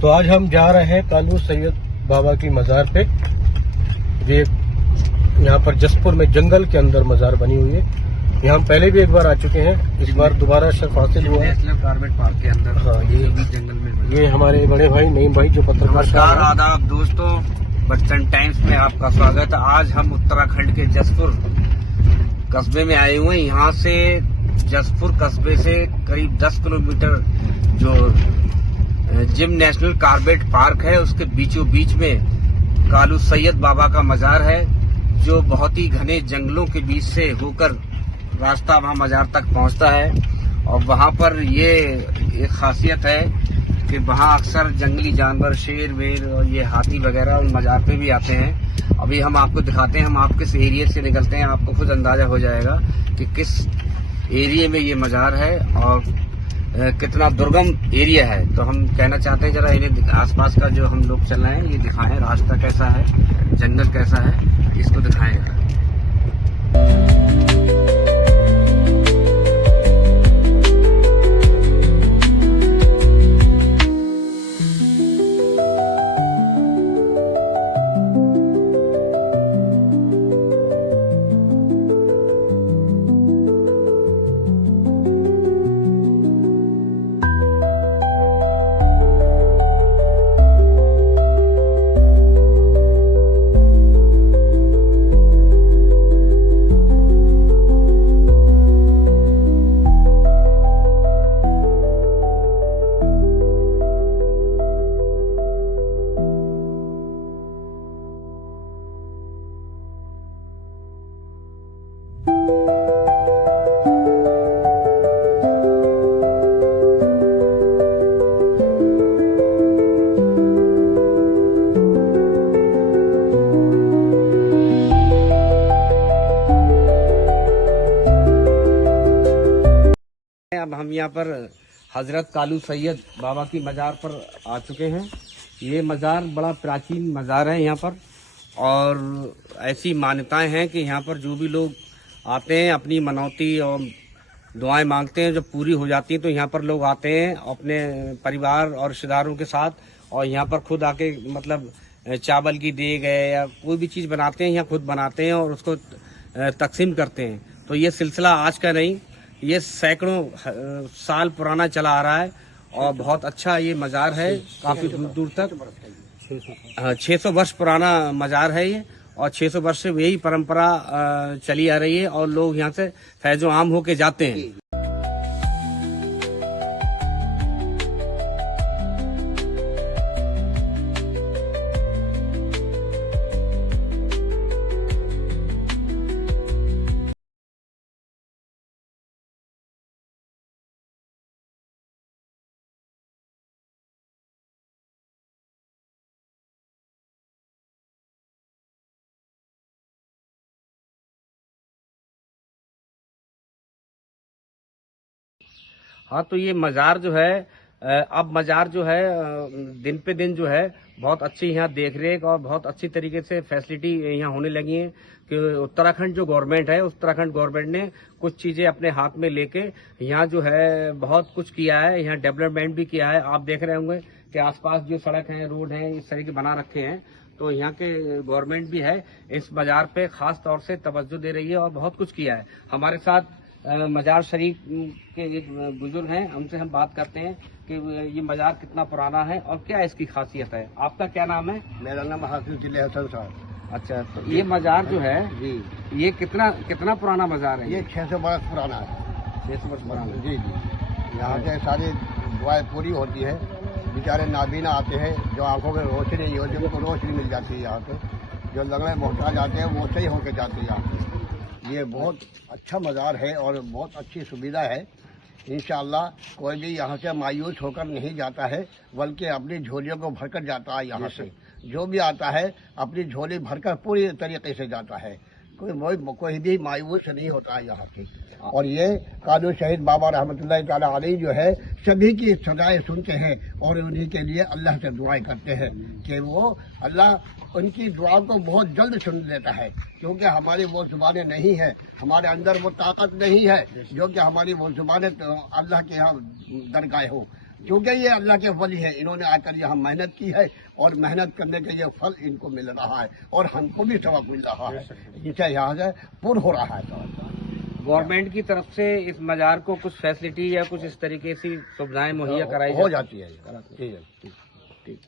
तो आज हम जा रहे हैं कालू सैयद बाबा की मज़ार पे। ये यहाँ पर जसपुर में जंगल के अंदर मज़ार बनी हुई है। यहाँ हम पहले भी एक बार आ चुके हैं, इस बार दोबारा शर्फ हासिल हुआ है। नेशनल कार्बेट पार्क के अंदर। हाँ, ये भी जंगल में। ये हमारे बड़े भाई नईम भाई जो नमस्कार, आदाब दोस्तों, बच्चन टाइम्स में आपका स्वागत है। आज हम उत्तराखंड के जसपुर कस्बे में आए हुए हैं। यहाँ से जसपुर कस्बे से करीब 10 किलोमीटर जो जिम नेशनल कार्बेट पार्क है, उसके बीचों बीच में कालू सैयद बाबा का मजार है, जो बहुत ही घने जंगलों के बीच से होकर रास्ता वहां मजार तक पहुंचता है। और वहां पर ये एक खासियत है कि वहां अक्सर जंगली जानवर, शेर वेर और ये हाथी वगैरह उन मजार पे भी आते हैं। अभी हम आपको दिखाते हैं, हम आप किस एरिया से निकलते हैं, आपको खुद अंदाजा हो जाएगा कि किस एरिया में ये मजार है और कितना दुर्गम एरिया है। तो हम कहना चाहते हैं जरा इन्हें आसपास का जो हम लोग चल रहे हैं ये दिखाएं, रास्ता कैसा है, जंगल कैसा है, इसको दिखाएं। अब हम यहाँ पर हजरत कालू सैयद बाबा की मज़ार पर आ चुके हैं। ये मज़ार बड़ा प्राचीन मज़ार है यहाँ पर, और ऐसी मान्यताएं हैं कि यहाँ पर जो भी लोग आते हैं अपनी मनौती और दुआएं मांगते हैं, जब पूरी हो जाती हैं तो यहाँ पर लोग आते हैं अपने परिवार और रिश्तेदारों के साथ, और यहाँ पर खुद आके मतलब चावल की देग है या कोई भी चीज़ बनाते हैं, यहाँ खुद बनाते हैं और उसको तकसीम करते हैं। तो ये सिलसिला आज का नहीं, ये सैकड़ों साल पुराना चला आ रहा है और बहुत अच्छा ये मज़ार है। काफ़ी दूर दूर तक 600 वर्ष पुराना मज़ार है ये, और 600 वर्ष से यही परंपरा चली आ रही है और लोग यहाँ से फैज़ो आम होके जाते हैं। हाँ, तो ये मज़ार जो है अब मज़ार जो है दिन पे दिन जो है बहुत अच्छी यहाँ देख रेख और बहुत अच्छी तरीके से फैसिलिटी यहाँ होने लगी है कि उत्तराखंड जो गवर्नमेंट है, उत्तराखंड गवर्नमेंट ने कुछ चीज़ें अपने हाथ में लेके यहाँ जो है बहुत कुछ किया है, यहाँ डेवलपमेंट भी किया है। आप देख रहे होंगे कि आसपास जो सड़क हैं, रोड हैं, इस तरह के बना रखे हैं। तो यहाँ के गवर्नमेंट भी है इस बाजार पे खास तौर से तवज्जो दे रही है और बहुत कुछ किया है। हमारे साथ मजार शरीफ के एक बुजुर्ग हैं, हमसे हम बात करते हैं कि ये मजार कितना पुराना है और क्या इसकी खासियत है। आपका क्या नाम है? मेरा नाम हाफिज हसन साहब। अच्छा, तो ये मजार जो है जी, ये कितना पुराना मजार है? ये 600 बरस पुराना है। 600 वर्ष पुराना। जी जी, यहाँ से सारी दुआएं पूरी होती है। बेचारे नाबीना आते हैं, जो आंखों में रोशनी नहीं होती उनको रोशनी मिल जाती है यहाँ पे। जो लगने मोहताज आते हैं वो सही होके जाते हैं यहाँ पे। ये बहुत अच्छा मज़ार है और बहुत अच्छी सुविधा है। इंशाअल्लाह कोई भी यहाँ से मायूस होकर नहीं जाता है, बल्कि अपनी झोलियों को भरकर जाता है। यहाँ से जो भी आता है अपनी झोली भरकर पूरी तरीके से जाता है, कोई भी मायूस नहीं होता है यहाँ पे। और ये कालू शहीद बाबा रहमतुल्लाह ताला अलैह जो है सभी की सदाएं सुनते हैं और उन्हीं के लिए अल्लाह से दुआएं करते हैं कि वो अल्लाह उनकी दुआ को बहुत जल्द सुन लेता है, क्योंकि हमारी वो जुबानें नहीं है, हमारे अंदर वो ताकत नहीं है जो कि हमारी वो जुबानें अल्लाह के यहाँ दरगाह हो। क्योंकि ये अल्लाह के वली है, इन्होंने आकर यहाँ मेहनत की है और मेहनत करने का ये फल इनको मिल रहा है और हमको भी सबक मिल रहा है, जिससे यहाँ से पूर्ण हो रहा है। गवर्नमेंट की तरफ से इस मजार को कुछ फैसिलिटी या कुछ इस तरीके से सुविधाएं मुहैया कराई हो जाती है। कराती है। ठीक।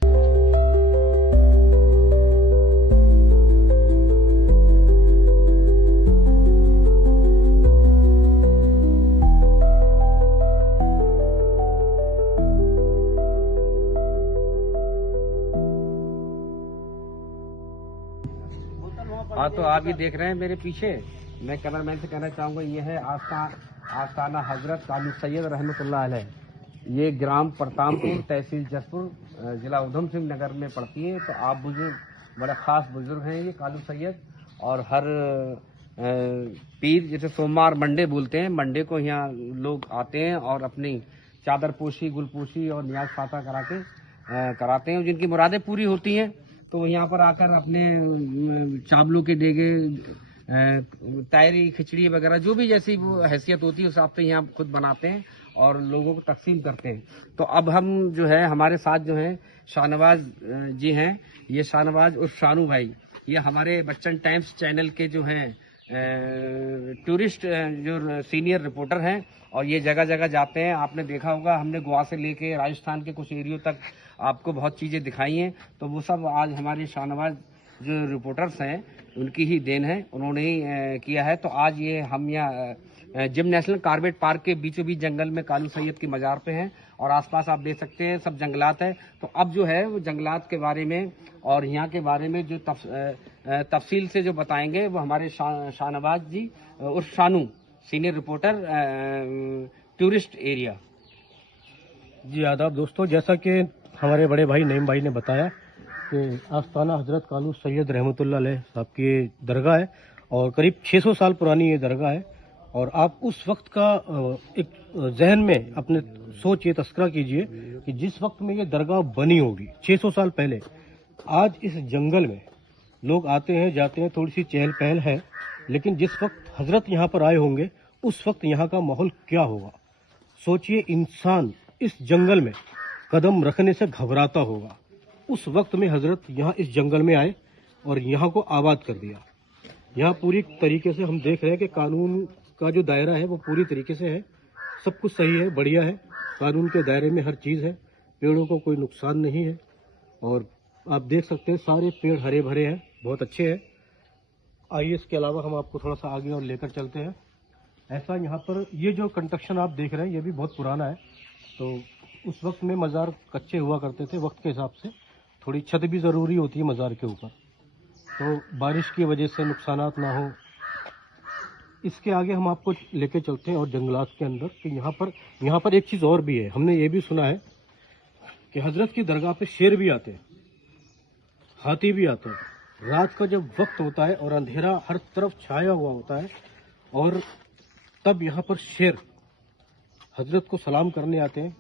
हाँ, तो आप ये देख रहे हैं मेरे पीछे, मैं कैमरामैन से कहना चाहूँगा, ये है आस्थाना हजरत कालू सैयद रहमतुल्लाह अलैह। ये ग्राम प्रतामपुर, तहसील जसपुर, जिला उधम सिंह नगर में पड़ती है। तो आप बुजुर्ग, बड़ा खास बुजुर्ग हैं ये कालू सैयद, और हर पीर, जैसे सोमवार मंडे बोलते हैं, मंडे को यहाँ लोग आते हैं और अपनी चादर पोशी, गुलपोशी और नियाज फाता कराते हैं। जिनकी मुरादें पूरी होती हैं तो वो यहाँ पर आकर अपने चावलों के देगे, तायरी, खिचड़ी वगैरह जो भी जैसी वो हैसियत होती है उस हिसाब से यहाँ खुद बनाते हैं और लोगों को तकसीम करते हैं। तो अब हम जो है, हमारे साथ जो है शाहनवाज जी हैं। ये शाहनवाज और शानू भाई, ये हमारे बच्चन टाइम्स चैनल के जो हैं टूरिस्ट जो सीनियर रिपोर्टर हैं, और ये जगह जगह जाते हैं। आपने देखा होगा, हमने गोवा से लेके राजस्थान के कुछ एरियो तक आपको बहुत चीज़ें दिखाई हैं। तो वो सब आज हमारे शाहनवाज जो रिपोर्टर्स हैं उनकी ही देन है, उन्होंने ही किया है। तो आज ये हम यहाँ जिम नेशनल कार्बेट पार्क के बीचों बीच जंगल में कालू सैयद की मज़ार पे हैं, और आसपास आप देख सकते हैं सब जंगलात है। तो अब जो है वो जंगलात के बारे में और यहाँ के बारे में जो तफसील से जो बताएंगे वो हमारे शाहनवाज जी और Shanu, senior reporter tourist area. जी आदाब दोस्तों, जैसा कि हमारे बड़े भाई नईम भाई ने बताया कि आस्थाना हजरत कालू सैयद रहमतुल्लाह अलैह साहब की दरगाह है और करीब 600 साल पुरानी ये दरगाह है। और आप उस वक्त का एक जहन में अपने सोचिए, तस्करा कीजिए कि जिस वक्त में ये दरगाह बनी होगी 600 साल पहले, आज इस जंगल में लोग आते हैं जाते हैं, थोड़ी सी चहल पहल है, लेकिन जिस वक्त हजरत यहाँ पर आए होंगे उस वक्त यहाँ का माहौल क्या होगा। सोचिए, इंसान इस जंगल में कदम रखने से घबराता होगा। उस वक्त में हजरत यहाँ इस जंगल में आए और यहाँ को आबाद कर दिया। यहाँ पूरी तरीके से हम देख रहे हैं कि कानून का जो दायरा है वो पूरी तरीके से है, सब कुछ सही है, बढ़िया है, कानून के दायरे में हर चीज़ है, पेड़ों को कोई नुकसान नहीं है। और आप देख सकते हैं सारे पेड़ हरे भरे हैं, बहुत अच्छे हैं। आइए इसके अलावा हम आपको थोड़ा सा आगे और लेकर चलते हैं। ऐसा यहाँ पर ये जो कंस्ट्रक्शन आप देख रहे हैं ये भी बहुत पुराना है। तो उस वक्त में मज़ार कच्चे हुआ करते थे, वक्त के हिसाब से थोड़ी छत भी ज़रूरी होती है मज़ार के ऊपर, तो बारिश की वजह से नुकसानात ना हो। इसके आगे हम आपको लेके चलते हैं और जंगलात के अंदर कि यहाँ पर एक चीज़ और भी है। हमने ये भी सुना है कि हजरत की दरगाह पे शेर भी आते हैं, हाथी भी आते हैं। रात का जब वक्त होता है और अंधेरा हर तरफ छाया हुआ होता है, और तब यहाँ पर शेर हजरत को सलाम करने आते हैं।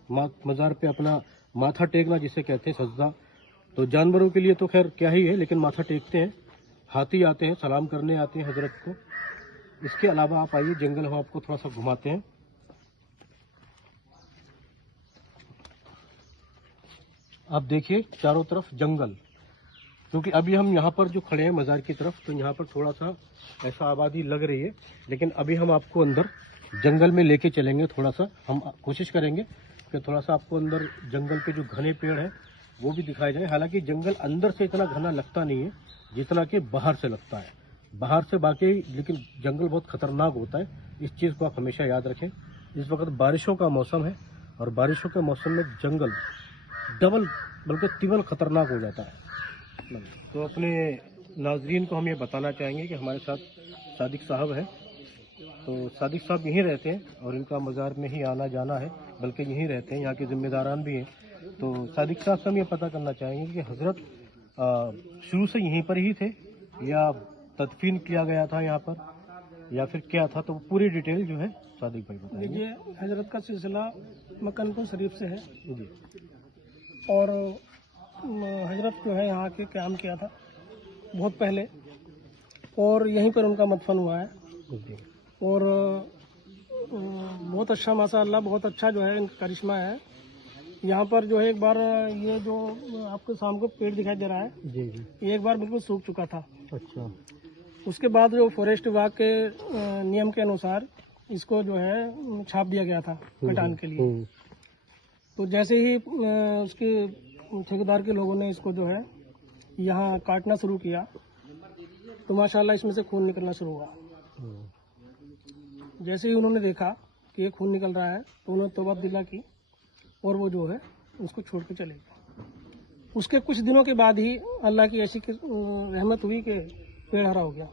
मज़ार पे अपना माथा टेकना जिसे कहते हैं सजदा, तो जानवरों के लिए तो खैर क्या ही है, लेकिन माथा टेकते हैं। हाथी आते हैं, सलाम करने आते हैं हजरत को। इसके अलावा आप आइए, जंगल हम आपको थोड़ा सा घुमाते हैं। आप देखिए चारों तरफ जंगल, क्योंकि अभी हम यहाँ पर जो खड़े हैं मज़ार की तरफ, तो यहाँ पर थोड़ा सा ऐसा आबादी लग रही है, लेकिन अभी हम आपको अंदर जंगल में लेके चलेंगे। थोड़ा सा हम कोशिश करेंगे कि थोड़ा सा आपको अंदर जंगल के जो घने पेड़ हैं वो भी दिखाए जाए। हालांकि जंगल अंदर से इतना घना लगता नहीं है जितना कि बाहर से लगता है। बाहर से बाकी, लेकिन जंगल बहुत खतरनाक होता है, इस चीज़ को आप हमेशा याद रखें। इस वक्त बारिशों का मौसम है और बारिशों के मौसम में जंगल डबल बल्कि तिबल खतरनाक हो जाता है। तो अपने नाजरीन को हम ये बताना चाहेंगे कि हमारे साथ सादिक साहब हैं। तो सादिक साहब यहीं रहते हैं और इनका मज़ार में ही आना जाना है, बल्कि यहीं रहते हैं, यहाँ के जिम्मेदारान भी हैं। तो सादिक साहब से हम ये पता करना चाहेंगे कि हजरत शुरू से यहीं पर ही थे या तदफीन किया गया था यहाँ पर, या फिर क्या था, तो पूरी डिटेल जो है सादिक भाई बताएंगे। देखिए, हजरत का सिलसिला मक्कानपुर शरीफ से है जी, और हजरत जो है यहाँ के क़याम किया था बहुत पहले, और यहीं पर उनका मदफन हुआ है। जी, और बहुत अच्छा माशाअल्लाह, बहुत अच्छा जो है इनका करिश्मा है। यहाँ पर जो है एक बार ये जो आपके सामने को पेड़ दिखाई दे रहा है, जी जी। ये एक बार बिल्कुल सूख चुका था। अच्छा। उसके बाद जो फॉरेस्ट विभाग के नियम के अनुसार इसको जो है छाप दिया गया था कटान के लिए। तो जैसे ही उसके ठेकेदार के लोगों ने इसको जो है यहाँ काटना शुरू किया तो माशाल्लाह इसमें से खून निकलना शुरू हुआ। जैसे ही उन्होंने देखा कि ये खून निकल रहा है तो उन्होंने तौबा दिला की और वो जो है उसको छोड़ के चले गए। उसके कुछ दिनों के बाद ही अल्लाह की ऐसी रहमत हुई कि पेड़ हरा हो गया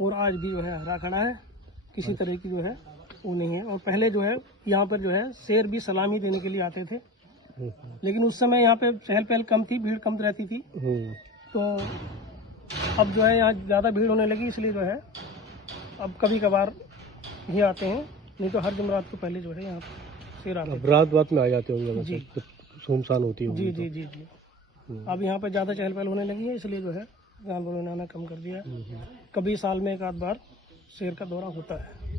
और आज भी जो है हरा खड़ा है, किसी तरह की जो है वो नहीं है। और पहले जो है यहाँ पर जो है शेर भी सलामी देने के लिए आते थे, लेकिन उस समय यहाँ पे चहल पहल कम थी, भीड़ कम रहती थी। तो अब जो है यहाँ ज़्यादा भीड़ होने लगी, इसलिए जो है अब कभी कभार ही आते हैं, नहीं तो हर जुमरात को पहले जो है यहाँ शेर आते हैं। रात में आ जाते होंगे जी सुनसान होती होगी। जी जी जी जी। अब यहाँ पे ज़्यादा चहल पहल होने लगी है, इसलिए जो है जानवरों ने आना कम कर दिया। कभी साल में एक आध बार शेर का दौरा होता है।